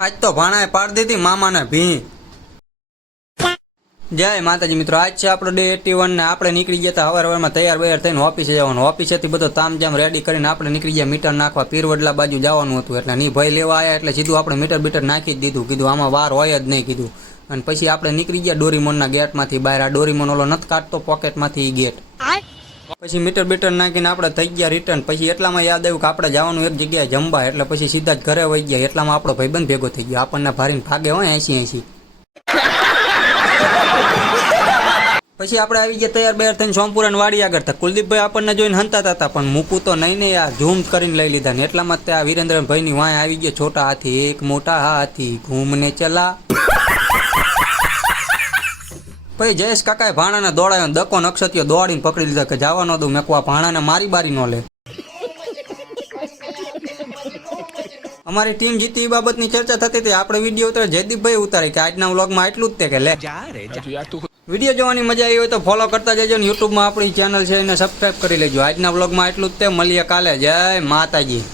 આજ તો ભાણાએ પાડી દીધી મામાને ભી। જય માતાજી મિત્રો, આજ છે આપણો ડે 81 ને આપણે નીકળી ગયા હતા હવારમાં તૈયાર વૈયાર થઈને ઓફિસે જવાનું। ઓફિસેથી બધો તામજામ રેડી કરીને આપણે નીકળી ગયા મીટર નાખવા। પીરવડલા બાજુ જવાનું હતું એટલે ની ભાઈ લેવા આવ્યા એટલે સીધું આપણે મીટર બીટર નાખી જ દીધું। કીધું આમાં વાર હોય જ નહીં કીધું। અને પછી આપણે નીકળી ગયા ડોરીમોનના ગેટમાંથી બહાર। આ ડોરીમોન ઓલો નથી કાઢતો પોકેટમાંથી ગેટ। પછી મીટર બીટર નાખીને આપણે થઈ ગયા રિટર્ન। પછી એટલામાં યાદ આવ્યું કે આપણે જવાનું એક જગ્યાએ જમવા, એટલે પછી સીધા જ ઘરે વહી ગયા। એટલામાં આપણો ભાઈબંધ ભેગો થઈ ગયો, આપણને ભારીને ભાગે હોય 80-80। પછી આપણે આવી ગયા તૈયાર બૈયાર થઈને સોમપુરા વાડી આગળ હતા। કુલદીપભાઈ આપણને જોઈને હંતાતા હતા પણ મૂકું તો નહીં ને યાર, ઝૂમ કરીને લઈ લીધા ને એટલામાં ત્યાં વિરેન્દ્રભાઈની વાંહે આવી ગયો છોટા હાથી। એક મોટા હાથી ઘૂમને ચલા। પછી જયેશ કાકાએ ભાણાને દોડાયો, દકો નક્ષત્યો દોડીને પકડી લીધા કે જવા ન દઉં। મેં કહું આ ભાણાને મારી બારી ન લે। અમારી ટીમ જીતી એ બાબતની ચર્ચા થતી હતી। આપણે વિડીયો ઉતારે જયદીપભાઈ ઉતારે કે આજના વ્લોગમાં એટલું જ તે કે લે વિડીયો જોવાની મજા આવી હોય તો ફોલો કરતા જજો ને યુટ્યુબમાં આપણી ચેનલ છે એને સબસ્ક્રાઈબ કરી લેજો। આજના વ્લોગમાં એટલું જ તે, મળીએ કાલે। જય માતાજી।